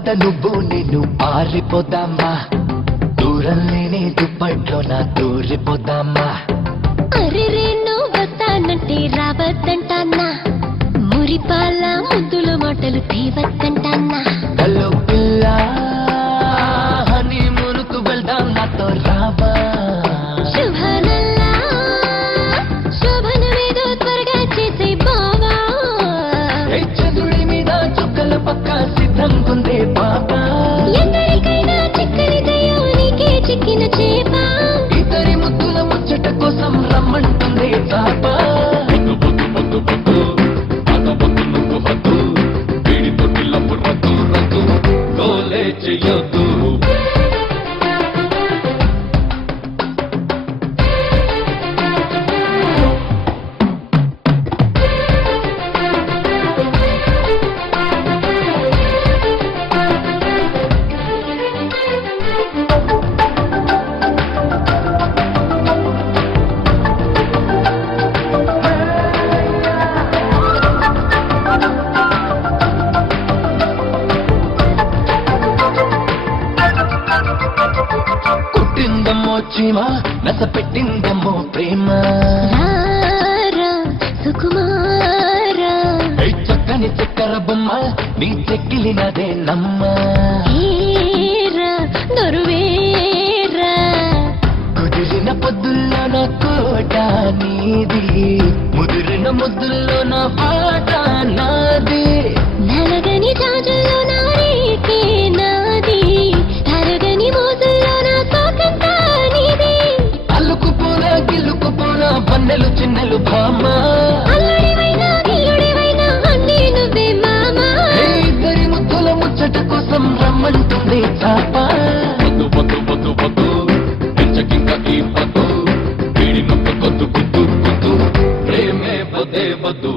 పద నువ్వు నేను పారిపోదామా, దూరం లేని దుప్పట్లో నా దూరిపోదామా. అరే నువ్వు వస్తానంటే రావద్దంటానా, మురిపాల ముద్దుల మాటలు తేవద్దంటానా. హలో పిల్ల హనీ మునుకు వెళ్దాం నాతో రావా. శుభనల్లా శోభనమేదో త్వరగా చేసే బావా. చంద్రుడి మీద చుక్కల పక్క సిద్ధంగుందే బాబా. ఎందరికైనా చిక్కని దయ్యం నీకే చిక్కిన చేప. ఇద్దరి ముద్దుల ముచ్చట కోసం రమ్మంటుందే చాపా. చెయ్యొద్దు కొట్టిందమ్మో చీమ నస పెట్టిందమ్మో ప్రేమ. సుకుమారా చక్కని చక్కర బొమ్మ నీ చెక్కిలినదే నమ్మ. దొరువేరా కుదిరిన పొద్దుల్లో నా కోట నీది, ముదిరిన ముద్దుల్లో నా పాట నాది. నలగని జాజుల్లో నా రేకే నాది, తరగని మోజుల్లో నా తోకంత నీది. అల్లుకుపోనా గిల్లుకుపోనా పన్నెలు చిన్నెలు భామ. అల్లుడివైనా గిల్లుడివైనా అన్నీ నువ్వే మామా. ఇద్దరి ముద్దుల ముచ్చట కోసం రమ్మంటుంది చాప. వద్దు వద్దు వద్దు వద్దు పెంచకింక ఈ పద్దు, వీడి నొక్క కొద్దు గుద్దు గుద్దు, ప్రేమే వద్దే వద్దు.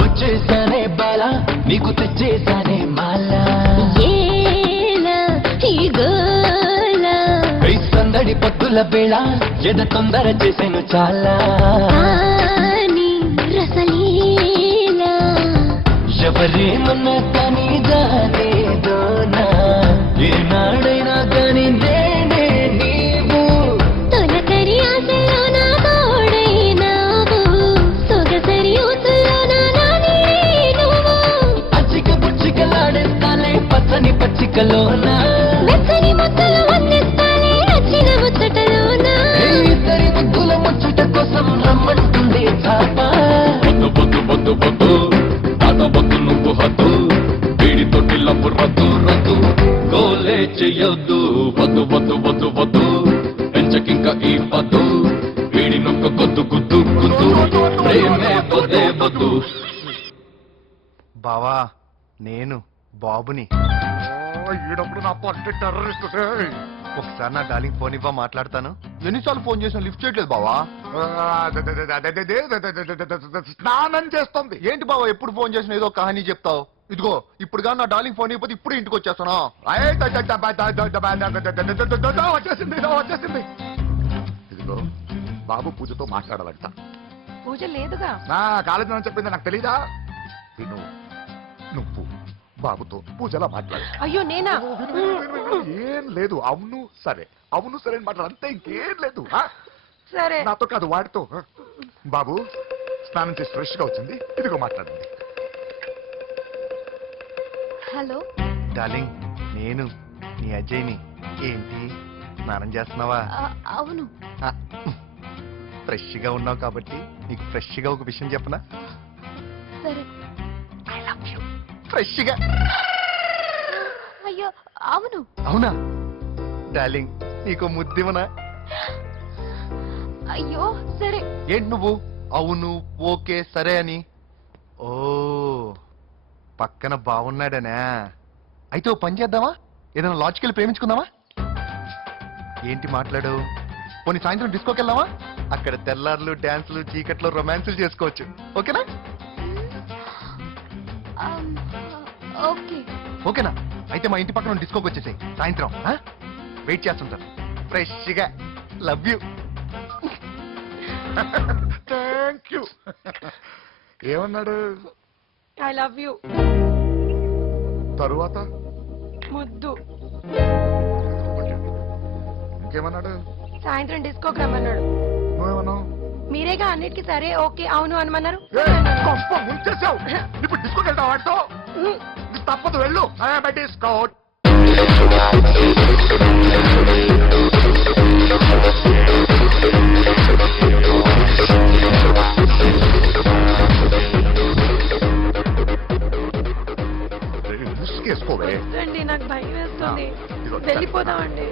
వచ్చేసానే బాల నీకు తెచ్చేసానే మాల. సందడి పద్దుల వేళ ఎద తొందర చేసాను చాలా. ఎవరేమన్నా కానీ దానేదోనా, ఏనాడైనా కానీ నేనే నీవు. తొలకరి ఆశలో నా తోడైనావు, సొగసరి ఊసులో నా నాని నువ్వు. పచ్చిక పుచ్చికలాడేస్తాలే పచ్చని పచ్చికలోనా, మెచ్చని ముద్దలు అందిస్తానే నచ్చిన ముచ్చటలోనా. ఇద్దరి ముద్దుల ముచ్చట కోసం రమ్మంటుంది చాప. వద్దు వద్దు వద్దు వద్దు వద్దు నువ్వు హద్దు, వీడి తొట్టిల్లపు రద్దు రద్దు, గోలే చెయ్యొద్దు. వద్దు వద్దు వద్దు వద్దు పెంచకింక ఈ పద్దు, వీడి నొక్క కొద్దు గుద్దు గుద్దు, ప్రేమే వద్దే వద్దు. బావా నేను బాబుని. ఈడప్పుడు నా పట్టు టెర్రరిస్ట్. ఒకసారి నా డార్లింగ్ ఫోన్ ఇవ్వ మాట్లాడతాను. ఎన్నిసార్లు ఫోన్ చేసినా లిఫ్ట్ చేయట్లేదు బావా. స్నానం చేస్తుంది. ఏంటి బావా ఎప్పుడు ఫోన్ చేసినా ఏదో కహానీ చెప్తావు. ఇదిగో ఇప్పుడు కానీ నా డార్లింగ్ ఫోన్ అయిపోతే ఇప్పుడు ఇంటికి వచ్చేస్తాను. వచ్చేసింది వచ్చేసింది. ఇదిగో బాబు పూజతో మాట్లాడాలంట. పూజ లేదుగా. నా కాలేజీ అని చెప్పింది నాకు తెలీదా. నువ్వు బాబుతో పూజలా మాట్లాడు. అయ్యో నేనా? ఏం లేదు. అవును సరే అవును సరే అని మాట్లాడు అంతే, ఇంకేం లేదు. సరే నాతో కాదు వాడితో. బాబు స్నానం చేసి ఫ్రెష్ గా వచ్చింది, ఇదిగో మాట్లాడండి. హలో డార్లింగ్ నేను నీ అజయ్ని. ఏంటి స్నానం చేస్తున్నావా? అవును. ఫ్రెష్ గా ఉన్నావు కాబట్టి నీకు ఫ్రెష్ గా ఒక విషయం చెప్పనా? సరే. I love you. ఫ్రెష్ గా. అయ్యో అవును. అవునా డార్లింగ్ నీకు ముద్దివనా? అయ్యో సరే. ఏంటి నువ్వు అవును ఓకే సరే అని. ఓ పక్కన బాగున్నాడనా? అయితే ఓ పని చేద్దామా? ఏదైనా లాజికల్ ప్రేమించుకుందామా? ఏంటి మాట్లాడు? పోనీ సాయంత్రం డిస్కోకి వెళ్దామా? అక్కడ తెల్లార్లు డాన్సులు చీకట్లో రొమాన్సులు చేసుకోవచ్చు. ఓకేనా? ఓకే. ఓకేనా? అయితే మా ఇంటి పక్కన డిస్కోకి వచ్చేసాయి సాయంత్రం. వెయిట్ చేస్తుంటాను ఫ్రెష్గా. Love you. Thank you. ఏమన్నాడు? I love you. తరువాత ముద్దు. ఇంకేమన్నాడు? సాయంత్రం డిస్కోకి రమ్మన్నాడు. నువ్వేమన్నావు? మీరేగా అన్నిటికీ సరే ఓకే అవును అనమన్నారు. గొప్ప ముంచేసావు. ఇప్పుడు డిస్కోకి వెళ్తావు వాటితో? తప్పదు, వెళ్ళు. డిస్కో. వేసుకోవే. వద్దండి, నాకు భయం వేస్తుంది. ఇదిగో, వెళ్ళిపోదామండి.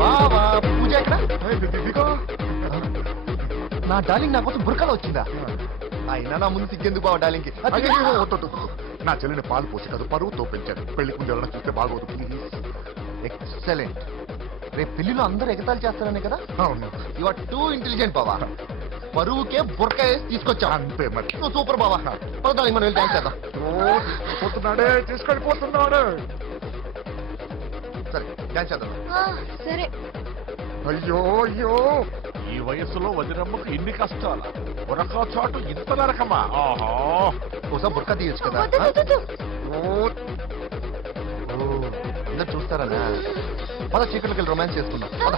బావా పూజ ఎక్కడ? ఇదిగో. నా డార్లింగ్ నా కోసం బుర్కలో వచ్చిందా? అయినా నా ముందు సిగ్గెందుకు బావ డార్లింగ్కి? అయ్యో, వద్దు. నా చెల్లిని పాలు పోసి కాదు పరువుతో పెంచాను. పెళ్లికి ముందు ఎవరైనా చూస్తే బాగోదు ప్లీజ్. ఎక్సలెంట్. రేపు పెళ్లిలో అందరూ ఎగతాళి చేస్తారనే కదా? అవును, యు ఆర్ టూ ఇంటెలిజెంట్ బావా. పరువుకే బుర్క వేసి తీసుకొచ్చా. అంతే మరి. నువ్వు సూపర్ బావా. పదవి మనం వెళ్ళి డాన్స్ చేద్దాం. పోతున్నాడే, తీసుకెళ్ళిపోతున్నాడు. సరే డాన్స్ చేద్దాం. సరే. అయ్యో అయ్యో, ఈ వయస్సులో వదినమ్మకు ఇన్ని కష్టాలు, ఒరక చోటు ఇంత నరకమా? ఆహా, ఒకసారి బుర్కా తీయచ్చు కదా? వద్దు, వద్దు, వద్దు. ఓ, అందరు చూస్తారన్నా. పద చీకట్లోకి వెళ్ళి రొమాన్స్ చేసుకుందాం. పద.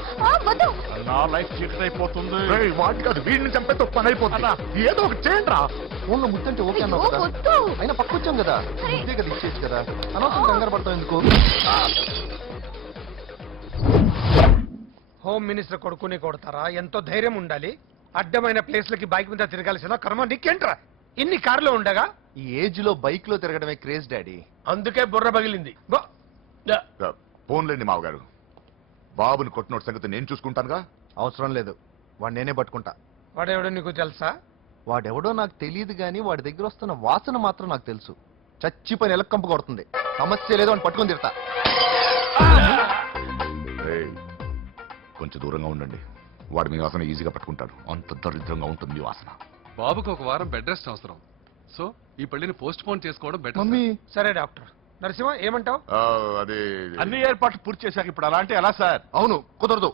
వద్దు. నా లైఫ్ చీకట్ అయిపోతుంది. రేయ్, వాటి కాదు, వీడిని చంపేతో పని అయిపోతుందా? ఏదో ఒకటి చేయండి రా. ఫోన్లో ముద్దంటే ఓకే అన్నావు అయ్యో, కదా? వద్దు. అయినా పక్కొచ్చాం కదా, సరే. ఇదే కదా ఇచ్చేయచ్చు కదా. అనవసరం కంగారు పడతాం ఎందుకు? హోమ్ మినిస్టర్ కొడుకుని కొడతారా? ఎంతో ధైర్యం ఉండాలి. అడ్డమైన ప్లేస్లకి బైక్ మీద తిరగాల్సిన కర్మ నీకేంట్రా? ఇన్ని కార్లు ఉండగా ఈ ఏజ్ లో బైక్ లో తిరగడమే క్రేజ్ డాడీ. అందుకే బుర్ర పగిలింది. గో. ఫోన్లేండి మావగారు, బాబుని కొట్టినోటి సంగతి నేను చూసుకుంటానుగా. అవసరం లేదు, వాడు నేనే పట్టుకుంటా. వాడెవడో నీకు తెలుసా? వాడెవడో నాకు తెలియదు కానీ వాడి దగ్గర వస్తున్న వాసన మాత్రం నాకు తెలుసు. చచ్చిపోయిన ఎలక్కంపు కొడుతుంది. సమస్య లేదు అని పట్టుకొని తిడతా. రేయ్, కొంచెం దూరంగా ఉండండి. వాడు మీ వాసన ఈజీగా పట్టుకుంటాడు. అంత దరిద్రంగా ఉంటుంది మీ వాసన. బాబుకు ఒక వారం బెడ్ రెస్ట్ అవసరం. సో ఈ పెళ్లిని పోస్ట్ పోన్ చేసుకోవడం బెటర్. మమ్మీ సరే డాక్టర్ నరసింహ, ఏమంటావు? అదే అన్ని ఏర్పాట్లు పూర్తి చేశాక ఇప్పుడు అలా అంటే ఎలా సార్? అవును కుదరదు.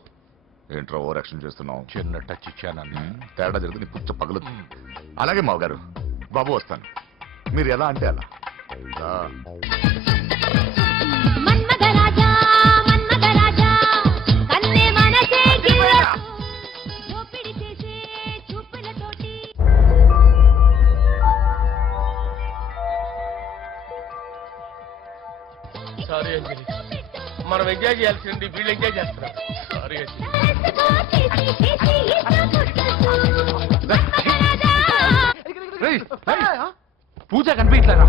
ఏంట్రా ఓవర్ యాక్షన్ చేస్తున్నావు? చిన్న టచ్ ఇచ్చానని. తేడా జరిగితే నీ పుచ్చ పగలదు. అలాగే మావగారు, బాబు వస్తాను. మీరు ఎలా అంటే అలా. మన్మథరాజా, మన్మథరాజా, కన్నే మనసే గిల్ల. దోపిడి చేసే చూపులతోటి. సారీ అంజలి, మనం ఎంజాయ్ చేయాల్సింది వీళ్ళు ఎంజాయ్ చేస్తున్నారు. సారీ అంజలి. పూజ కనిపించలేదా?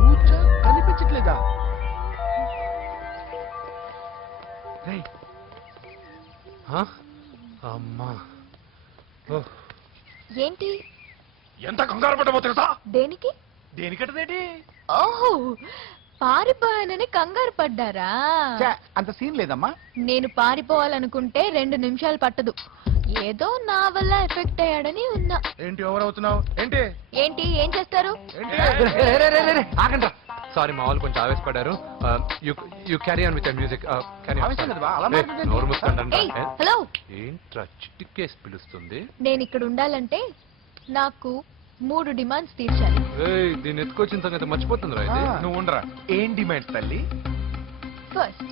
పూజ కనిపించట్లేదా? అమ్మా, ఏంటి? ఎంత కంగారు పడ్డమో తెలుసా? దేనికి? దేనికట్టదేటి? ఓహో, పారిపోయానని కంగారు పడ్డారా? అంత సీన్ లేదమ్మా. నేను పారిపోవాలనుకుంటే 2 నిమిషాలు పట్టదు. ఏదో నా వల్ల ఎఫెక్ట్ అయ్యాడని ఉన్నా. ఏంటి ఓవర్ అవుతున్నావు? ఏంటి ఏంటి ఏం చేస్తారు? ఆగండి. సారీ, మా వాళ్ళు కొంచెం ఆవేశపడ్డారు. You carry on with music. ఏయ్, హలో, ఏంట్రా చిటికేసి పిలుస్తుంది? నేను ఇక్కడ ఉండాలంటే నాకు 3 డిమాండ్స్ తీర్చాలి. ఏయ్, దీన్ని ఎత్తుకొచ్చిన సంగతి మర్చిపోతుందిరా ఇది. నువ్వు ఉండరా. ఏం డిమాండ్ తల్లి? ఫస్ట్,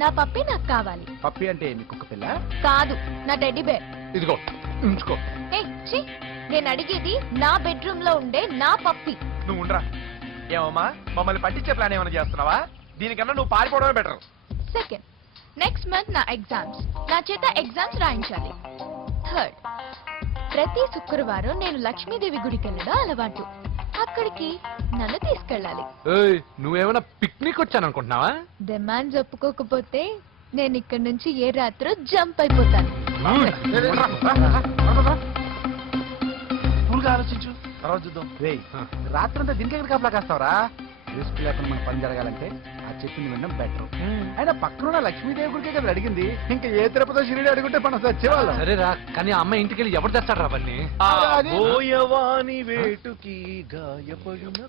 నా పప్పి నాకు కావాలి. పప్పి అంటే మీ కుక్క పిల్ల? కాదు, నా టెడ్డీ బేర్. ఇదిగో ఉంచుకో. ఏయ్, ఛీ, నేను అడిగేది నా బెడ్రూమ్ లో ఉండే నా పప్పి. నువ్వు ఉండరా. ఏమమ్మా, మమ్మల్ని పట్టించే ప్లాన్ ఏమైనా చేస్తున్నావా? దీనికన్నా నువ్వు పారిపోవడమే బెటర్. సెకండ్, నెక్స్ట్ మంత్ నా ఎగ్జామ్స్, నా చేత ఎగ్జామ్స్ రాయించాలి. థర్డ్, ప్రతి శుక్రవారం నేను లక్ష్మీదేవి గుడికి వెళ్ళడం అలవాటు. అక్కడికి నన్ను తీసుకెళ్ళాలి. ఏయ్, నువ్వేమైనా పిక్నిక్ వచ్చాను అనుకుంటున్నావా? డిమాండ్స్ ఒప్పుకోకపోతే నేను ఇక్కడి నుంచి ఏ రాత్రో జంప్ అయిపోతాను. కూల్గా ఆలోచించు తర్వాత చూద్దాం. రాత్రంతా దీనికి కాపలా కాస్తావరా? రిస్క్ లేకుండా మన పని జరగాలంటే ఆ చెప్పింది వినడం బెటర్. అయినా పక్కన లక్ష్మీదేవి గుడికే కదా అడిగింది. ఇంకా ఏ తిరుపతి షిరిడి అడుగుంటే మనం వచ్చేవాళ్ళం. సరేరా, కానీ ఆ అమ్మాయి ఇంటికి వెళ్ళి ఎవరు తెస్తాడు రా అవన్నీ? అది- బోయవాని వేటుకి గాయపడిన